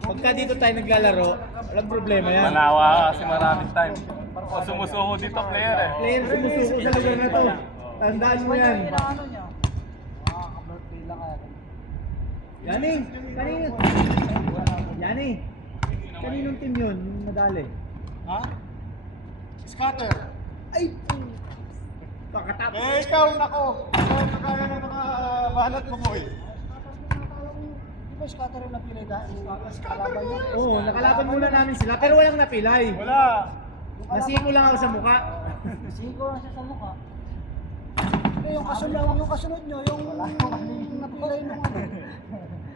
Pagka dito tayo naglalaro, walang problema yan. Manawa kasi maraming time. O sumusuho dito player eh. Player sumusuko sa lugar na to. Tandaan mo yan. Yani, kanino? Yani, kaninong team yun? Yung madali? Ha? Scatter. Ay! Pakatap! Eh, ikaw, nako. Kaya na nakabanat mo mo eh. Di ba scatter yung napilay dahil? Kalaban yun? Oo, nakalaban muna namin sila pero walang napilay. Wala. Nasiko lang ako sa mukha. Siko lang siya sa mukha. Eh, yung kasunod nyo, yung napilay nung ano.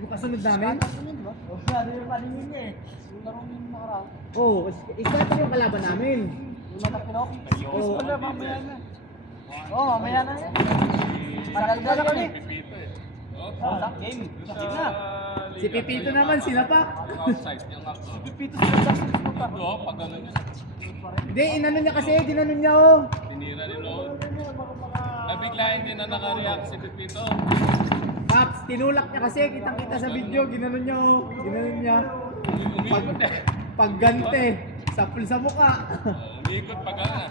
Yung kasunod namin? Kasunod yun, di ba? Huwag na, yung paningin niya eh. Yung laro nyo yung nakaraan. Oo, iscatter yung kalaban namin. Yung matapilok. Oo. Wala, mamaya na. Oo, mamaya na yan. Matagal ka ni. Pipito eh. Game. Game na. Si Pipito naman, sinapak. Outside yung up. Pipito sila sa susunod. Ito, pag ano niya. Hindi, inano niya kasi, dinanon niya oh. Tinira ni Lord. Nabiglayin din na naka-react si Pipito. Paps, tinulak niya kasi, kitang-kita sa video, ginanon niya oh. Ginanon niya. Umikot eh. Paggante, sapul sa mukha. Umikot pag ano.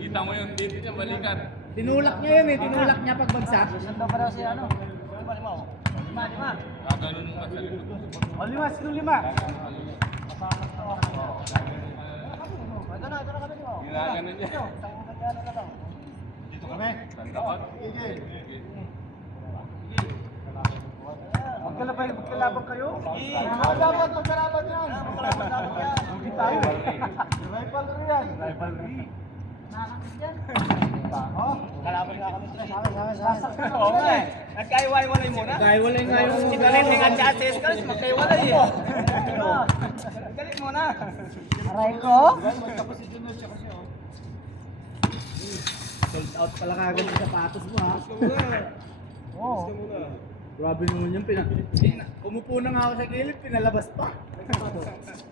Kita mo yung dito niya balikan. Tinulak niya yun eh, tinulak niya pagbagsak. Ganda pa daw si ano. Lima. Kaganon mo sa likod. O, 5, sino 5? Ito na kami di ba? Ginaganon niya. Dito kami. Tandakot. Magkalaban kayo? Magkalaban, magkalaban yan. Hindi tayo. Rivalry yan. Rivalry. Nakakakit yan. Kalaban nga kami. Oo nga eh. Nagkaiwalay muna. Nagkaiwalay nga yung... Italiming at chassis ka, magkaiwalay eh. Galit muna. Aray ko? Sold out pala kagad yung sapatos mo ha. Oo. Grabe naman yung umupo na nga ako sa gilid, pinalabas pa.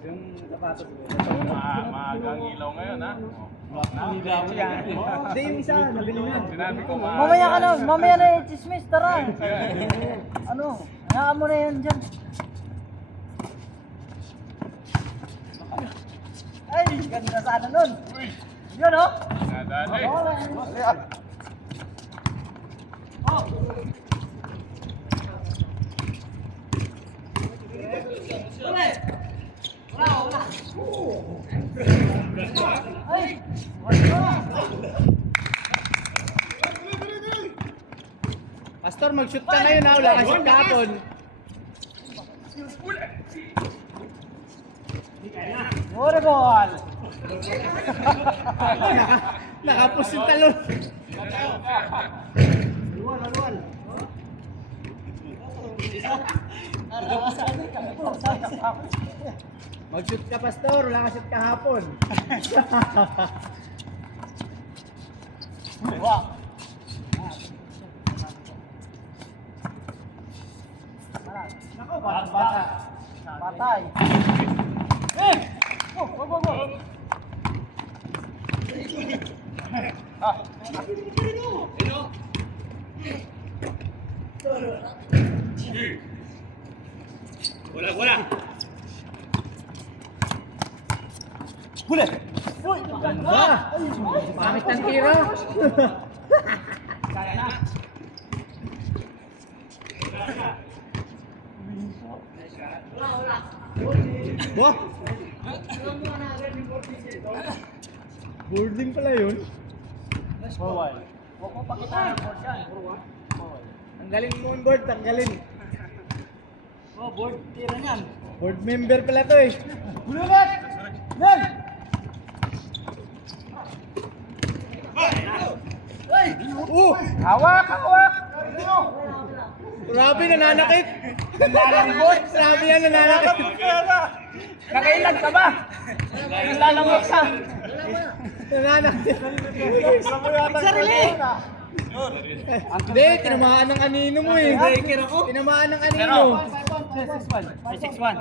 Yung sapatos mo. Maagang ilaw ngayon ha. Higa mo yan. Hindi, yung isa, nabili na. Sinabi ko Mamaya ka na, mamaya na yung chismis, tara. Ano? Hayaan mo na yan dyan. Ay, ganda sana nun. Yun oh. Nadali. Oh. Ulit. Wala. Ay! Pastor, mag-shoot ka ngayon ha, wala ka shoot kahapon. Volleyball! Nakapos yung talon. Luwal. Mag-shoot ka, Pastor, wala ka shoot kahapon. Wow. Nako, bata. Patay. Go. Wala. Huli! Ba? Pangit ng tira. Wah! Boarding pala yun. Bawal. Huwag mo pakita ng board yan. Tanggalin mo yung board, tanggalin. Oh, board tira niyan. Board member pala to eh. Huli ulit! Yan! Hawak! Ano? Grabe, nananakit! Grabe yan, nananakit! Nakailag ka ba? Naglalangok ka. Nananakit! Sarili! Hindi, tinamaan ng anino mo eh. Tinamaan ng anino. 6-1.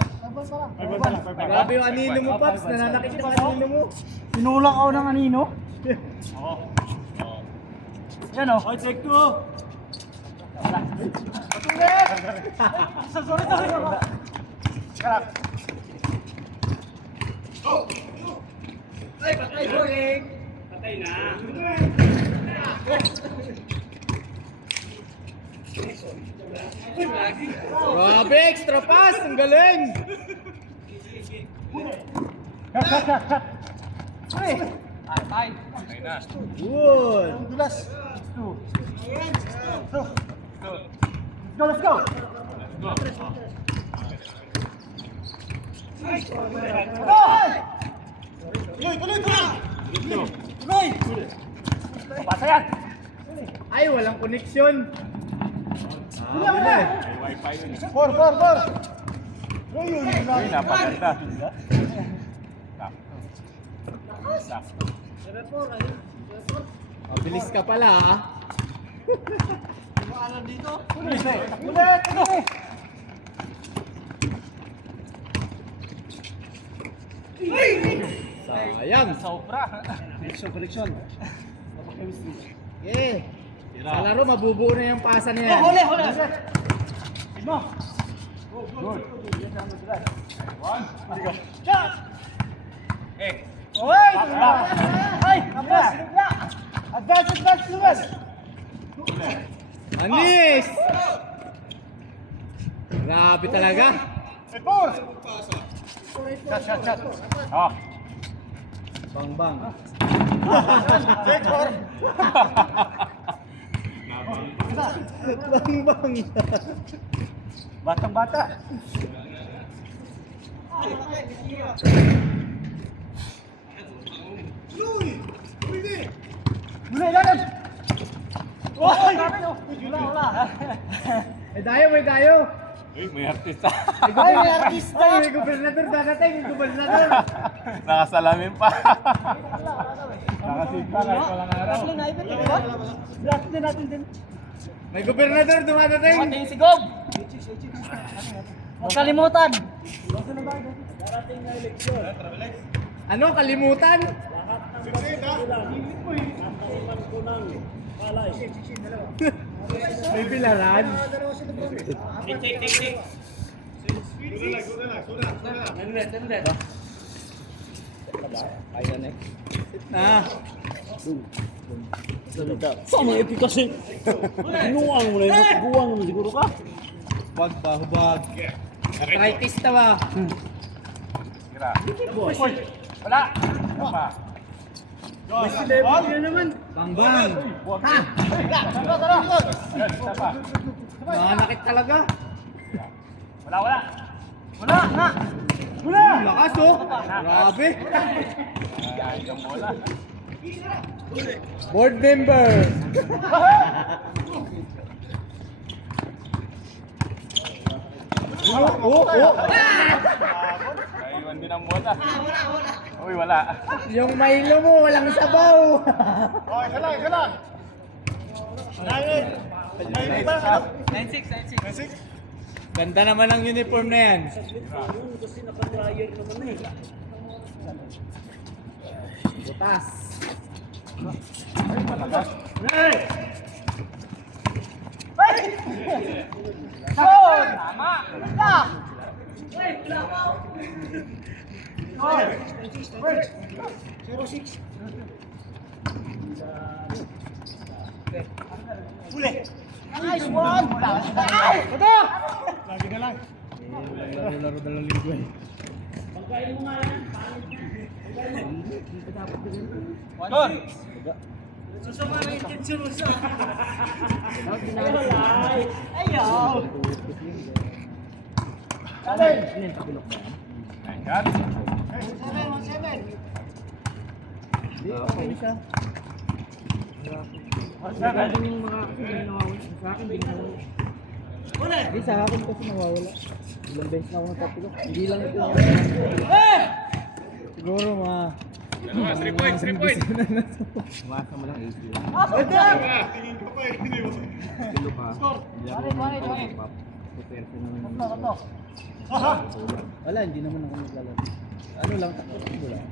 Grabe yung anino mo, Paps. Nananakit yung anino mo. Tinulak ako ng anino. Yan o. Take 2. Sorry. Sarap. Ay, patay, boy. Patay na. Grabe, extra pass! Ang galing! Cut. Ay, Okay na. Good! Dulas. Let's go. Tuloy. Pasa yan. Ay, walang koneksyon. Wala. May wifi yun. Four. Ayun. Uy, napaganda. Mabilis ka pala ha. Ulit. Sayang. sobra. Connection. Eh. Sa laro, mabubuo na yung pasa niya. Huli. Mo. Good. Shot. Eh, Oy! Ay! Tapos! Advance, Lumas! Manis! Grabe talaga. Four! Shot. oh. Bang. Take four! Bang. Batang-bata! Muli, dalam! Oy! Wala! May dayo. Uy, may artista. Ay, may artista! Ay, may gobernador dadating. May gobernador. Nakasalamin pa. Nakasigpa kahit walang araw. Black din natin din. May gobernador dumadating. Pati yung sigog. Huwag kalimutan. Ano, kalimutan? May bilaran. Ah, Sama efikasi. Ginuang mo na yun. Guwang mo siguro ka. hubag. Arthritis na ba? Tira. Wala. Apa? Bang. Ha! Yes, isa pa. Nanakit talaga. Wala. Lakas oh. Grabe. Ay, yung bola. Board member. Oh. Naiwan din ang bola. Uy, wala. Yung Milo mo, walang sabaw. Oh, isa lang. Nangin. Nangin ba? 9-6. Ganda naman ang uniform na yan. Butas. Tama. Nice one! Lagi na lang. Laro dalang linggo eh. Good. Ayaw! Ayan. Okay siya. Sa akin yung mga nawawala. Sa akin din nawawala. Hindi sa akin kasi nawawala. Ilang bench na ako natapilok. Hindi lang ito. Siguro mga... Dalawa, 3 points. Umasa mo lang 80. Tingin ko pa eh. Kilo ka. Prepare ko naman. Wala, hindi naman ako naglalaro. Ano lang, takot ko lang.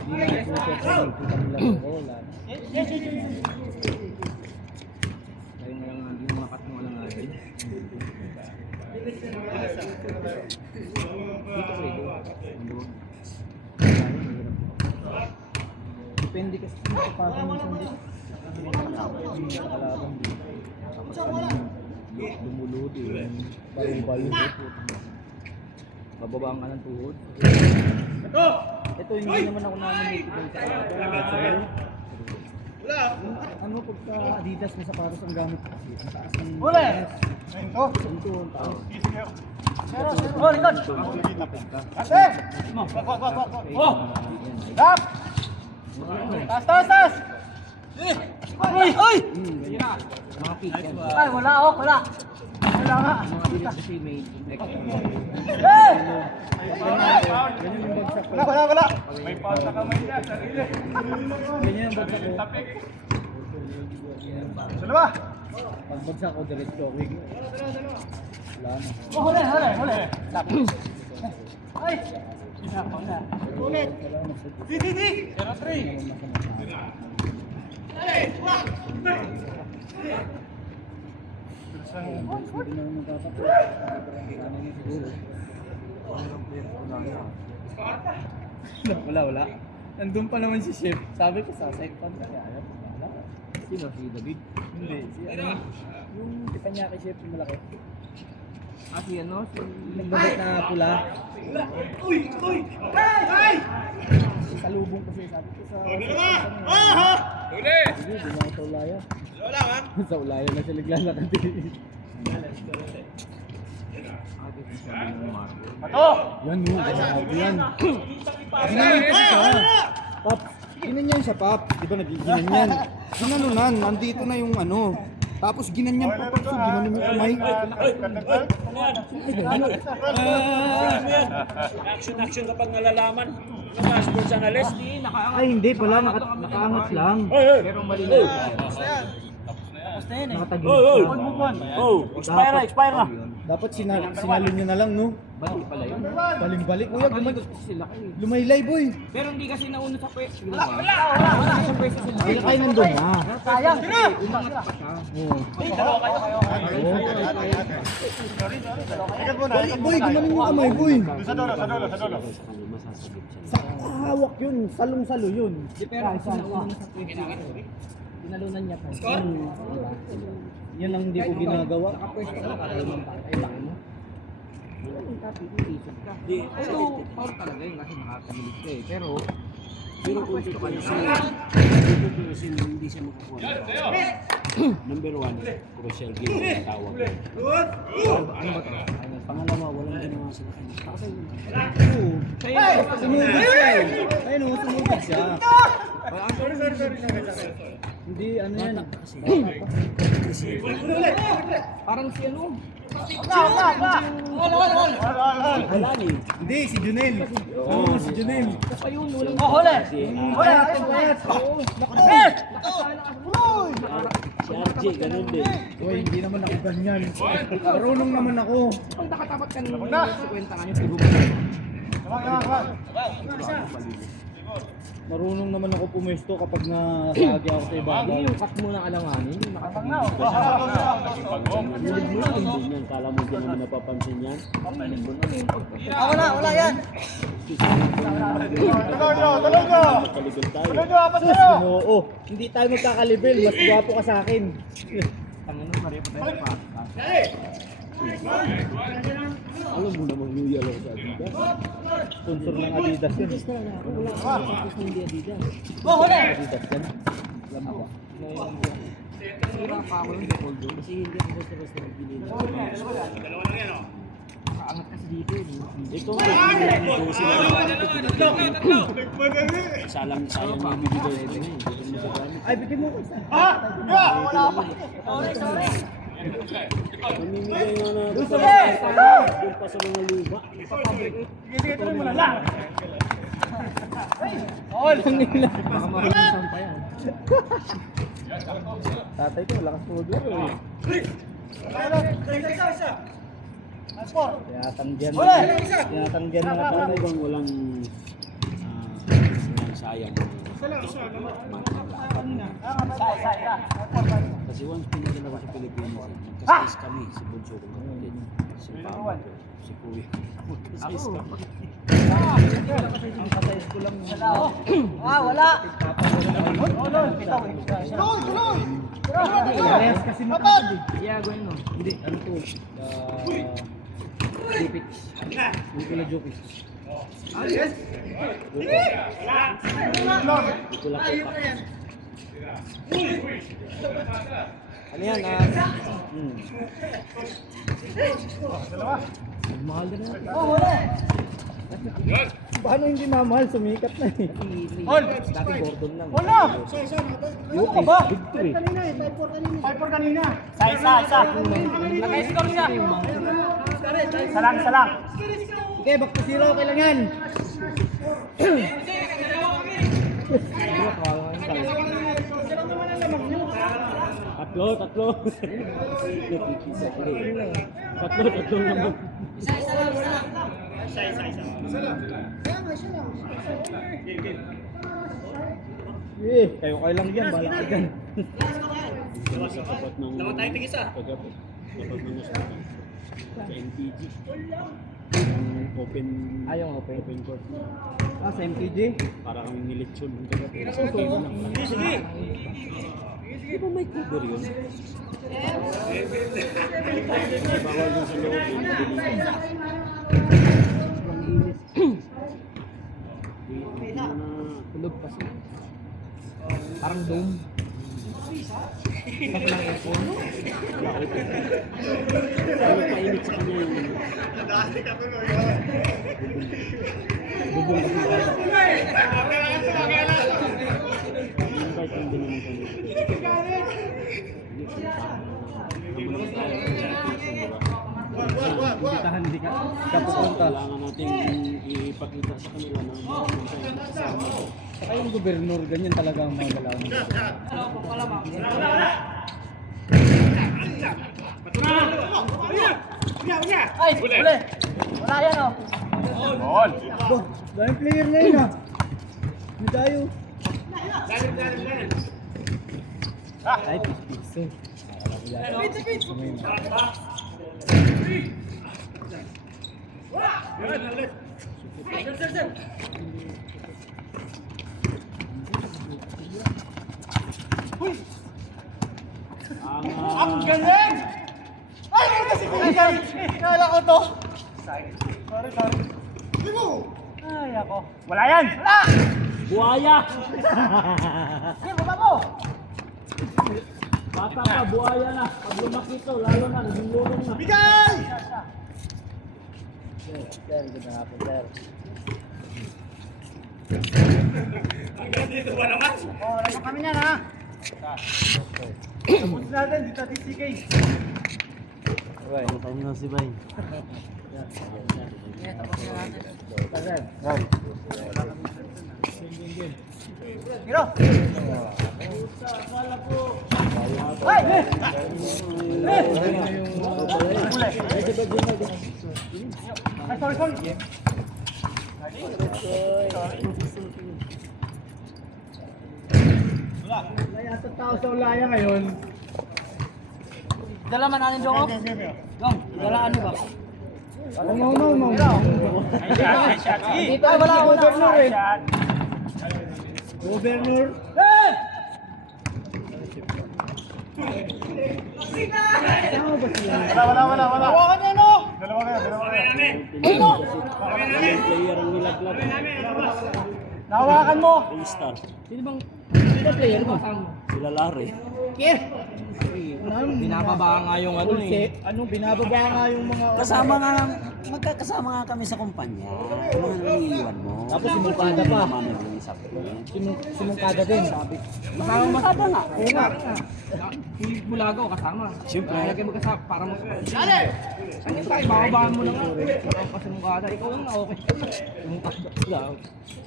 Hindi na ako nagpapalagay. Putang lang ako, wala. Kaya nga lang, yung mga kat mo lang natin. Depende kasi sa pasok minsan din. Kalaban din. Lumulod yung balong-balong. Bababaan ka ng tuhod. Ito hindi naman ako namin dito sa kalaban. Ano pagka Adidas na sapatos ang gamit kasi mataas ang Uli! ito ang taas. Oh, likod! Kasi! Oh! Stop! Taas, taas, taas! Uy! Uy! Mga peak yan. Ay, wala ako, wala. Wala nga. Mga Adidas kasi may Eh! ganyan yung bagsak ko. Wala, wala. May paul na kamay dyan. Sarili. Ganyan yung bagsak ko. Tapik. Dalawa. Pag bagsak ko, diretso wig. Wala na. Oh, huli, huli, huli. Ay! Ulit. Di, di, di. 0-3. Hindi na naman tatapos. Sana niya siguro. Wala. Nandun pa naman si Chef. Sabi ko sa second kaya ayaw. Wala. Sino? Si David? Hindi. Si ano? Yung kanya kay Chef yung malaki. Si ano? Si nagbabat na pula. Salubong kasi sabi ko sa... Uli! Sige, di na ako sa Ulaya. Sa Ulaya na siya naglalakad. Pato! Yan mo, yan. Ginanyan kasi siya. Pap, ginanyan siya, Pap. Di ba nag-ginanyan? Ginanunan, nandito na yung ano. Tapos ginanyan pa, Pap. So, ginanon yung kamay. Action kapag nalalaman ng mga sports analyst. Ay, hindi pala. Nakaangat lang. Pero mali na. Nakatagil. Expire na. Dapat sinalin nyo na lang, no? Balik pala yun. Baling-balik. Kuya, lumaylay, boy. Pero hindi kasi nauna sa pwesto. Wala. Hindi kayo nandun na. Sayang. Oo. Boy, gumanon yung kamay, boy. Sa dulo, sa dulo, sa dulo. Sa hawak yun, salong-salo yun. Pero isa Tinalunan niya pa. Yan ang hindi ko ginagawa. Nakapwesto ka para naman ay baka mo. Yung tapi, iisip ka. Ito, power talaga yun kasi nakakabilis ka eh. Pero Kung gusto ka kasi hindi siya makakuha. Number 1, crucial game ang tawag. ano ba ito? Pangalawa, walang ginawa sila kanina. Kasi, sumugod siya eh. Ayun o, sumugod siya. Hindi, ano yan. Parang si ano. Wala ni. Hindi, si Junel. Oo, si Junel. Oh, huli. Huli. Si RJ, ganun din. Uy, hindi naman ako ganyan. Marunong naman ako. Pag nakatapat ka nung kwenta nga yung siguro. Marunong naman ako pumesto kapag nasagi ako sa iba. Hindi yung cut mo ng alanganin. Yung nakatang na. Nilid mo lang hindi niyan. Kala mo dyan naman napapansin yan. Wala yan. Tuloy nyo. Makaligol tayo. Tuloy nyo, apat kayo. Oo, hindi tayo magkakalibel. Mas gwapo ka sa akin. Alam mo namang New Year ako sa Adidas. Sponsor ng Adidas yun. Oh, huli. Adidas yan. Alam mo ba? Sira pa ako yung Decoldo. Kasi hindi ako basta-basta nagbili. Kaangat kasi dito. Ito, kung sila sayang yung bibigay ito na eh. Ay, bigyan mo ko isa. Wala pa. Sorry. Mamimigay nga na doon pa sa mga lupa. Sige, tuloy mo na lang. Baka makakasang pa yan. Tatay ko, lakas tulo eh. Tinatanggihan na. Tinatanggihan na tatay. Ano bang walang sayang Kasi once pinadala ko sa Pilipinas, magkasize kami, si Bunso kong kapatid. Si Papa, si Kuya. Magkasize kami. Ang kasayos ko lang. Wala. Parehas kasi matapad eh. Iago yun no? Hindi, ano to? Jokic. Nikola Jokic. Hindi ko lang ipak. Ano yan? Mahal din na. Paano hindi mamahal? Sumikat na eh. Dati Gordon lang. Wala! Jokic, big three. Piper kanina. Isa. Naka-score siya. Isa lang. Okay, back to zero. Kailangan. Tatlo. Nakikisa ko eh. Tatlo naman. Kayo lang yan. Balak ka dyan. Sa tapat ng... Laman tayo tig-isa. Tapat ng hospital. Sa NPG. Yung open... Yung open. Open court. Sa MPG? Para kang nilitsyon. Sige. Di ba may cover yun? Bawal dun sa loob yun. Tulog pa siya. Parang dome. Pag lang aircon. Ano painit sa kanya yung... Bubong kasi ba? Invite yung din naman kami. Bitahan hindi ka pupunta. Kailangan natin ipakita sa kanila na kasama ko. Saka yung gobernur, ganyan talaga ang mga galaw nila. Ay, uli. Wala yan oh. Dahil player na yun ah. Hindi tayo. Ay, piso. Ang galing! Ay, ito si Kuya! Kala ko to. Sorry. Ay, ako. Wala yan! Wala! Buhaya! Ay, baba mo! Bata pa, buhaya na. Pag lumaki ito, lalo na, nagulungan na. Bigay! Sir, good na hapon, sir. Oh, nasa kami niyan ha. Tapos natin dito si CK. Right. Ano na si Bay? Hiro! Ay! Ay, sorry. Laya sa tao sa ulaya ngayon. Dala man nanin Joko? Gong, dalaan niyo ba? No. Dito ay wala ako Gobernur eh. Gobernur. Wala. Hawakan niya, no? Dalawa kayo. Player ang nilaglag. Nahawakan mo. Star. Sino player mo? Sila Lare. Binababa nga yung ano eh. Anong binababa nga yung mga... Magkakasama nga kami sa kumpanya. Ano ang iniiwan mo? Tapos simungkada pa. Mami mo yung sabi ko. Simungkada din. Kasama makada nga. Oo nga. Si Bulago kasama. Siyempre. Kaya kayo magkasama para mo... Dali! Ano tayo? Bababaan mo lang. Simungkada. Ikaw lang na okay. Simungkada.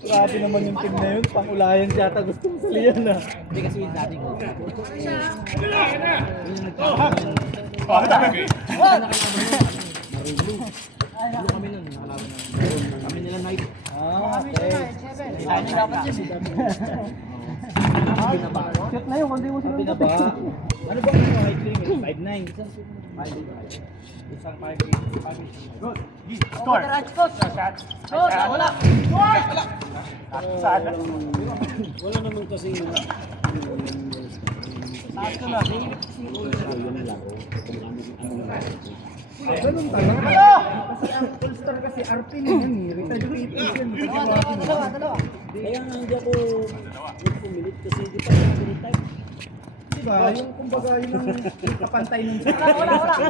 Grabe naman yung team na yun. Pang-ulayan siya. Gusto mo salihan na. Hindi kasi yung dati ko. Ano kami nun? Kami nila night. Okay. Sayang dapat yun. Shit na yun, kundi mo sila. Pinaba. Ano ba ang height limit? 5'9". Isang 5'8". Good. Score! Shoot! Wala! Wala naman kasi Taas ko na. yung laro. Kung ano lang. Ganun talaga. Ano? All-star kasi RP naman eh. Retired PhD yan. Dalawa. Kaya nga hindi ako pumilit kasi di pa ako type. Diba? Yung kumbaga yung kapantay ng Wala.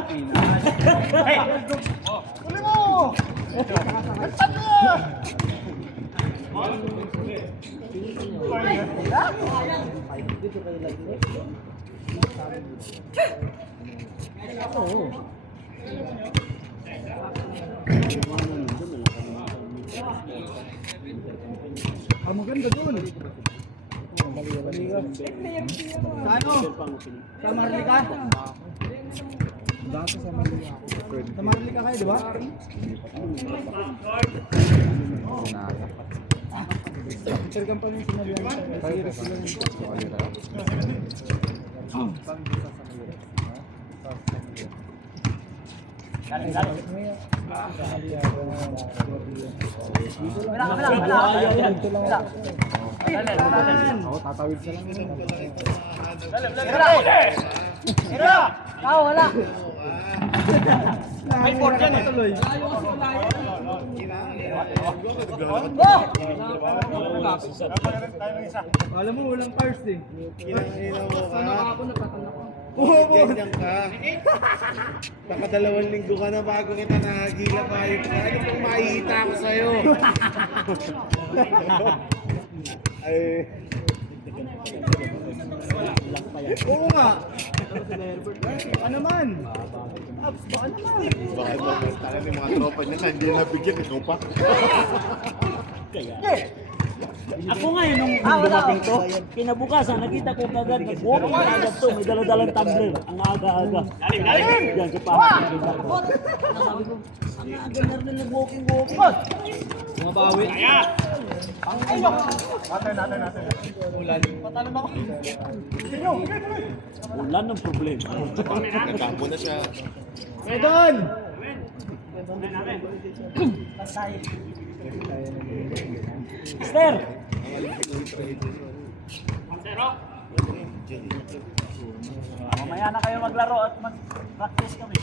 Uli mo! Agtan mo! Ang maganda doon. Ano? Sa Marlica? Dati sa Marlica. Sa Marlica kayo, di ba? Picture ka pa rin sinabihan. Virus sila yung Wala. tatawid sila lang. Wala. May port yan eh. Alam mo, walang cars eh. Ganyan ka. Nakadalawang linggo ka na bago kita nahagila pa yung ano pang makikita ko sa'yo. Ay. Oo nga. Ano man? Abs ba? Ano man? Bakit ba? Tayo ng mga tropa niya na hindi nabigyan. Ikaw pa. Ako ngayon nung dumating to, kinabukasan nakita ko kagad nag-walking na agad to, may dala-dalang tumbler, ang aga-aga. Yan sa pamakin ko. Sabi ko, ang aga na rin nag-walking. Mabawi. Ulan ng problema. Nagkampo na siya. Edon! Mister! Mamaya na kayo maglaro at mag-practice kami.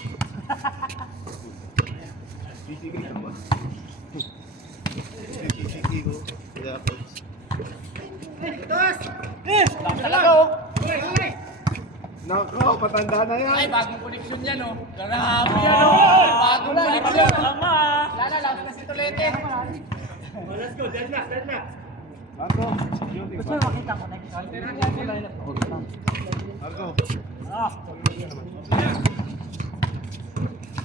Nako, patanda na yan. Ay, bagong koneksyon yan, oh. Grabe yan, oh. Bagong koneksyon. Tama! Wala na si Tulete. Gusto mo makita ko next time? Marco, Ah,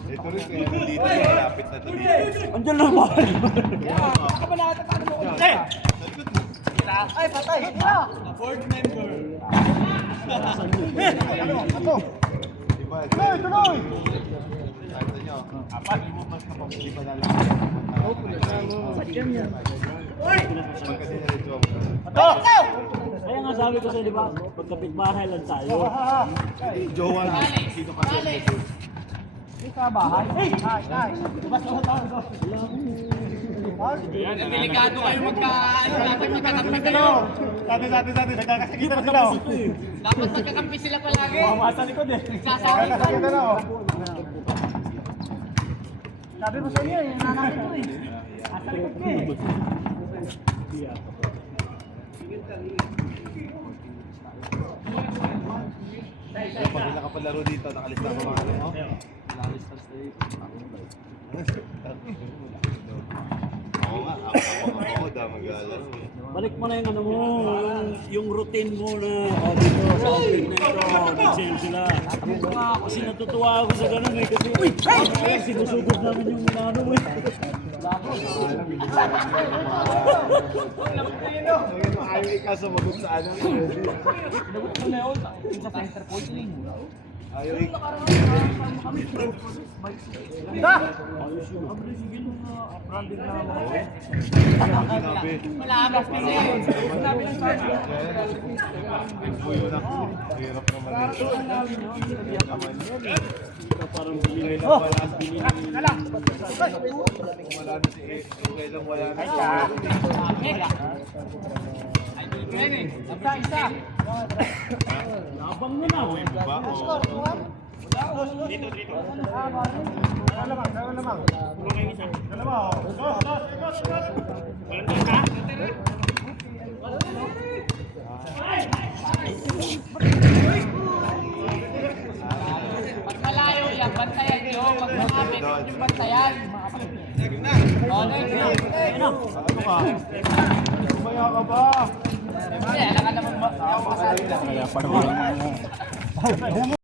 ito rin kaya nandito malapit na dito. andyan lang ba? Ay, patay. Ito. Diba? Tuloy! Sabi nyo, apat, lumabas na po. Hindi pa lalaki. Pagkasi na rin job. Kaya nga sabi ko sa'yo, di ba? Pagkapit bahay lang tayo. Jowa na. Dito pa siya. Delikado kayo dapat magkakampi kayo. Dati, nagkakasakitan sila. Dapat magkakampi sila palagi. Sa likod eh. Sasabi pa. Nagkakasakitan na. Sabi ko sa inyo, yung nanak ito eh. Asa likod ka eh. Pag nakapalaro dito, nakalis na mga ano. Oo nga, ako daw mag-alaro eh. Balik mo na yung ano mo, yung routine mo na dito sa office na ito, nag-sale sila. Kasi natutuwa ako sa ganun eh, kasi sinusugod namin yung ano mo eh. Ayaw ikaw sumagot sa ano. Malabas kasi. Sinabi ng sergeant. Parang binili lang pala. Isa. Labang mo na. Pag malayo yan, bantayan nyo. Pag lumapit, yung bantayan. O, next. Kumaya ka ba? Hindi, alam ka naman ba?